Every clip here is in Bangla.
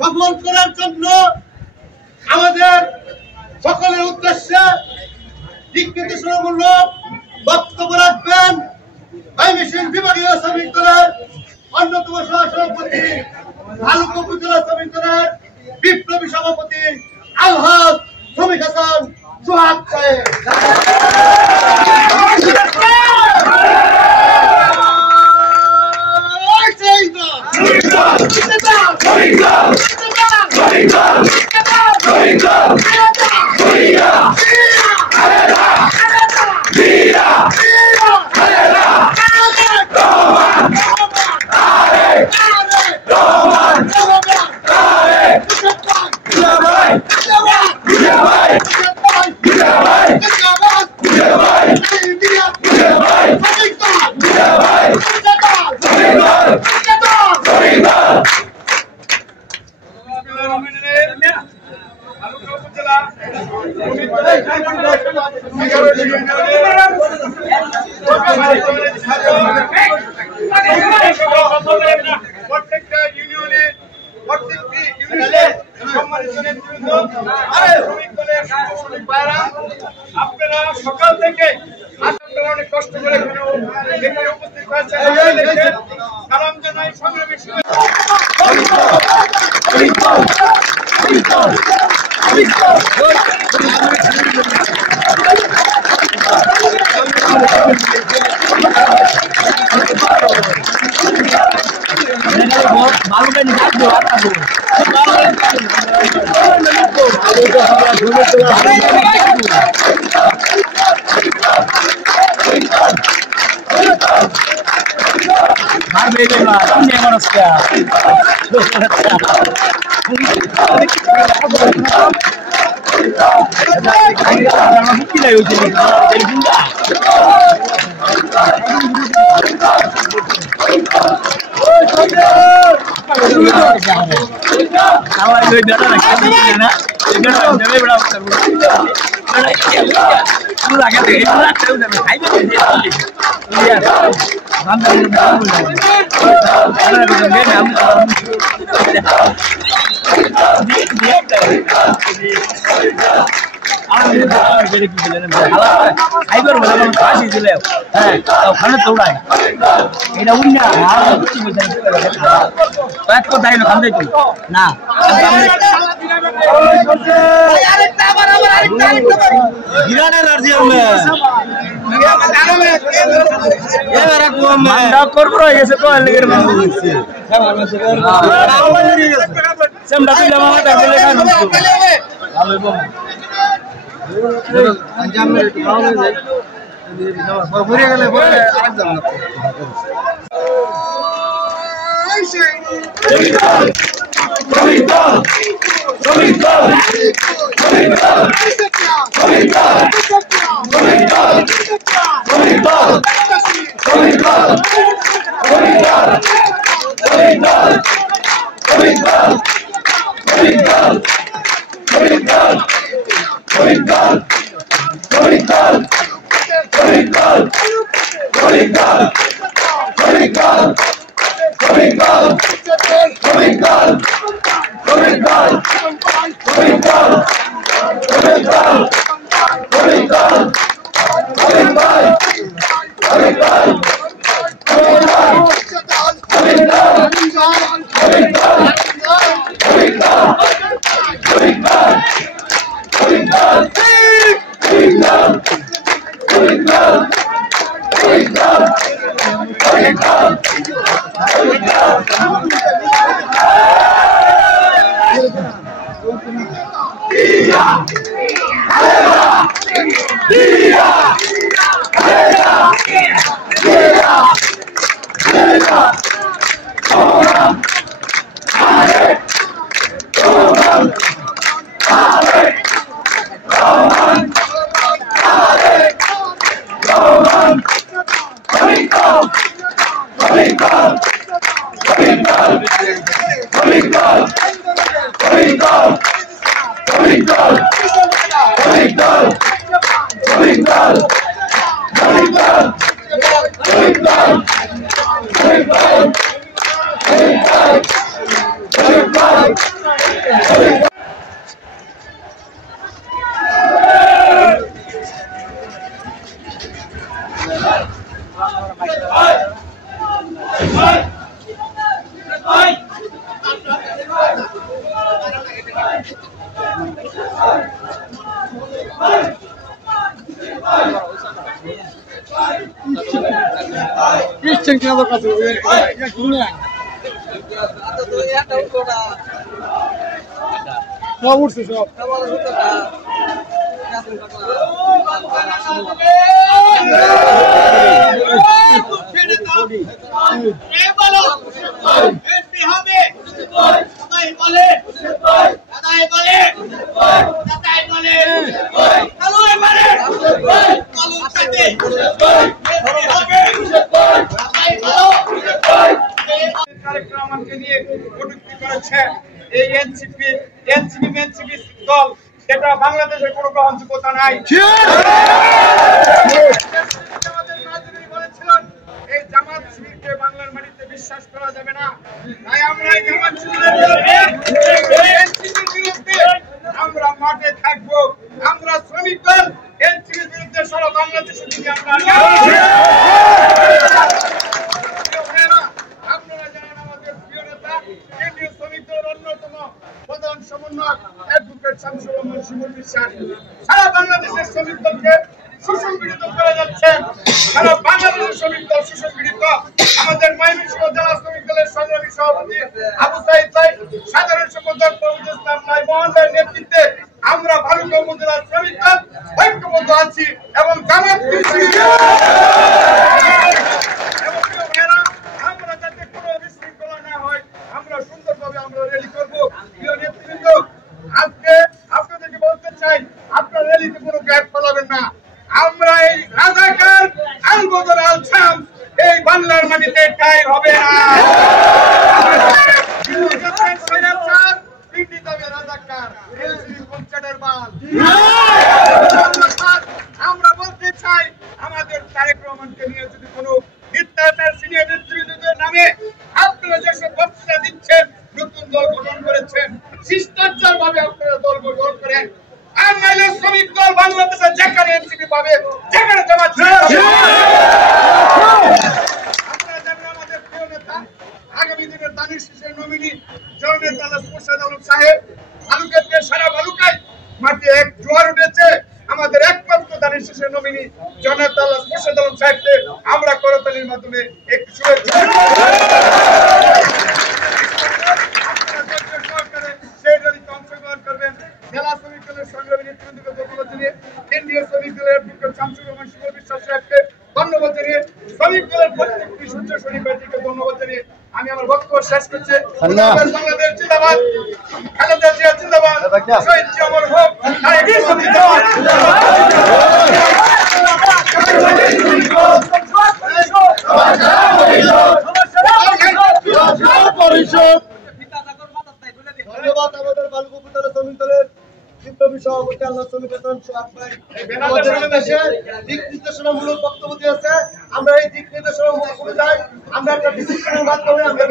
সফল করার জন্য আমাদের সকলের উদ্দেশ্যে দিক নির্দেশনামূলক বক্তব্য রাখবেন ময়মনসিংহ বিভাগীয় শ্রমিক দলের অন্যতম সহসভাপতি ভালুকা উপজেলা শ্রমিক দলের বিপ্লবী সভাপতি আলহাজ শ্রমিক হাসান সোহাগ সাহেব। প্রত্যেকটা ইউনিয়নে প্রত্যেকটি ইউনিয়নে সম্মানিত নেতৃবৃন্দ, শ্রমিক দলের শ্রমিক ভাইরা, আপনারা সকাল থেকে আপনারা অনেক কষ্ট করে এখানে উপস্থিত হয়েছেন। সালাম জানাই সংগ্রামী Christian kenapa kasih? Ya gini. Mau urus so. বাংলাদেশের কোনো গ্রহণযোগ্যতা নাই। বলেছিলেন এই জামাত শিবিরকে বাংলার মাটিতে বিশ্বাস করা যাবে না, তাই আমরা এই জামাত শিবিরের বিরুদ্ধে আমরা মাঠে থাকবো। আমরা শ্রমিক দল এনসিপির বিরুদ্ধে সারা বাংলাদেশের দিকে আমরা আপনারা জানেন আমাদের প্রিয় নেতা কেন্দ্রীয় শ্রমিক দলের অন্যতম প্রধান সমন্বয়ক অ্যাডভোকেট শামসুর রহমান শিমুল বিশ্বাস সারা বাংলাদেশের শ্রমিক দলকে সুসংগঠিত করে যাচ্ছেন। সারা বাংলাদেশের শ্রমিক দল সুসংগঠিত। আমাদের ময়মনসিংহ জেলা শ্রমিক দলের সংগ্রামী সভাপতি আবু সাইদ ভাই, সাধারণ সম্পাদক ফরিদুল ইসলাম ভাই মহোদয়ের নেতৃত্বে আমরা ভালুকা উপজেলার শ্রমিক দল ঐক্যবদ্ধ আছি এবং জামাত আমরা যাতে কোনো বিশৃঙ্খলা না হয় আমরা সুন্দরভাবে আমরা র্যালি করবো। প্রিয় নেতৃবৃন্দ, আজকে আপনাদেরকে বলতে চাই আপনার র্যালিতে কোনো গ্যাপ ফলাবেন না। আমরা এই রাজাকার আল বদর আল শাম এই বাংলার মাটিতে ঠাঁই হবে না। আমরা বলতে চাই আমাদের তারেক রহমানকে নিয়ে যদি কোনো মিথ্যাচার সিনিয়র নেতৃবৃন্দদের নামে আপনারা যেসব বক্তৃতা দিচ্ছেন, নতুন দল গঠন করেছেন, শিষ্টাচার ভাবে আপনারা দল গঠন করেন। আর নাইলে শ্রমিক দল বাংলাদেশে যেখানে এনসিপি পাবে, যেখানে জামাত আপনারা জানেন আমাদের প্রিয় নেতা আগামী দিনের দানিশ শীষের নমিনি জননেতা মোর্শেদ আলম সাহেব ভালুকাতে সারা ভালুকায় মাঠে এক জোয়ার উঠেছে। আমাদের একমাত্র দানিশ শীষের নমিনি জননেতা মোর্শেদ আলম সাহেবকে আমরা করতালির মাধ্যমে একটু শুভেচ্ছা সেই র্যালিতে অংশগ্রহণ করবেন। জেলা শ্রমিক দলের সংগ্রামী নেতৃবৃন্দকে ধন্যবাদ জানিয়ে, কেন্দ্রীয় শ্রমিক দলের অ্যাডভোকেট শামসুর রহমান শিমুল বিশ্বাস সাহেবকে ধন্যবাদ জানিয়ে, শ্রমিক দলের প্রত্যেকটি সূর্য শরীফকে ধন্যবাদ জানিয়ে আমি আমার বক্তব্য শেষ করছি। বাংলাদেশ জিন্দাবাদ, খালেদা জিয়া জিন্দাবাদ, শহীদ জিয়া অমর হোক, ধন্যবাদ আমাদের বালুকা উপজেলা শ্রমিক দলের বিপ্লবী সভাপতি আল্লাহ শ্রমিক দিক নির্দেশনামূলক বক্তব্য দিয়েছে। আমরা এই দিক নির্দেশনা অনুযায়ী আমরা একটা ডিসিশনের মাধ্যমে আমরা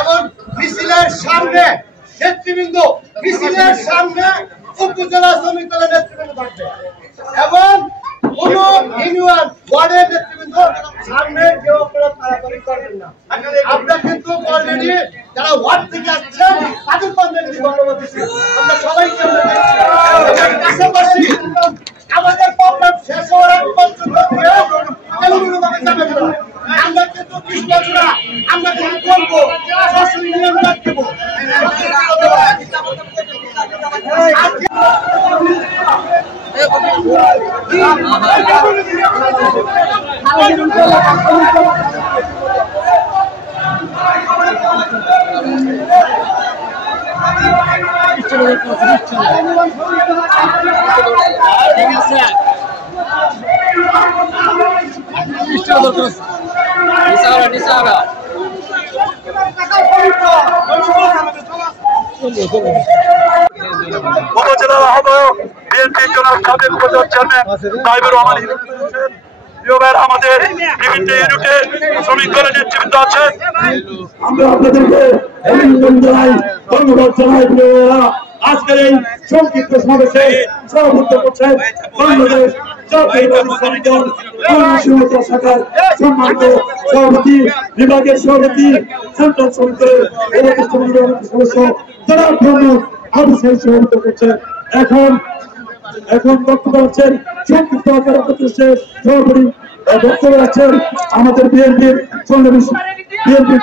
এবং মিছিলের সামনে নেতৃবৃন্দ, মিছিলের সামনে উপজেলা শ্রমিক দলের নেতৃবৃন্দ থাকবে এবং কোন ইউনিয়ন ওয়ার্ডের নেতৃবৃন্দ সামনে কেউ আপনারা তাড়াতাড়ি করবেন না। আমরা কিন্তু অলরেডি যারা ওয়ার্ড থেকে আসছেন তাদের কর্মীদের ধন্যবাদ দিচ্ছি। আমরা সবাইকে পাশাপাশি আমাদের প্রোগ্রাম শেষ হওয়ার আগ পর্যন্ত আমরা কিন্তু কৃষ্ণরা আমরা কিন্তু করবো নিয়ম রাখবো। উপজেলার আহ্বায়ক বিএনপির জনাব সাবেক উপজেলা চেয়ারম্যান তাইবুর রহমান আমাদের বিভিন্ন ইউনিটে শ্রমিক দলের নেতৃবৃন্দ আছেন। আমরা আপনাদেরকে অভিনন্দন জানাই, ধন্যবাদ জানাই। আজকের এই সংক্ষিপ্ত সমাবেশে সভাপতিত্ব করছেন বাংলাদেশ জাতীয়তাবাদী শ্রমিক দল কর্মসংস্থান শাখার সম্মানিত সভাপতি, বিভাগের সভাপতি, সেন্ট্রাল শ্রমিক দলের সদস্য জনাব মোহাম্মদ আবু সাইদ সভাপতিত্ব করছেন। এখন বক্তব্য রাখছেন সংক্ষিপ্ত আকারে সভাপতি বক্তব্য রাখছেন আমাদের বিএনপির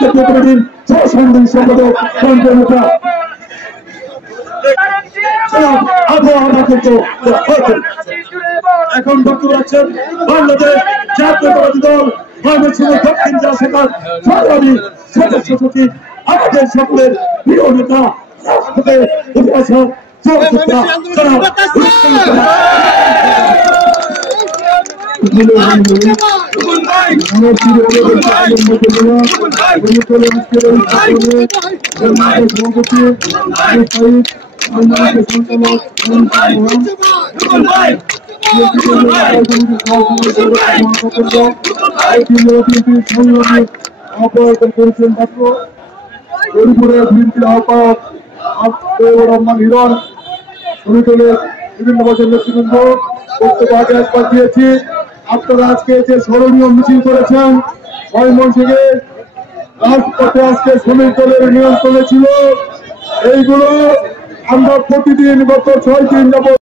জাতীয় কমিটির সহসাংগঠনিক সম্পাদক নেতা এখন বক্তব্য রাখছেন বাংলাদেশ জাতীয়তাবাদী দল ময়মনসিংহ দক্ষিণ জেলা শাখার সংগ্রামী সদস্য সচিব, আমাদের সকলের প্রিয় নেতা রাষ্ট্রপতি অভিভাষক রহমান হিরণ শ্রমিকদলের বিভিন্ন বছর নেতৃবৃন্দ বক্তব্য আগে একবার দিয়েছি। আপনারা আজকে যে স্মরণীয় মিছিল করেছেন ময়মনসিংহে রাজপথে আজকে শ্রমিক দলের নিয়ন্ত্রণে ছিল, এইগুলো আমরা প্রতিদিন গত 6 দিন যাবত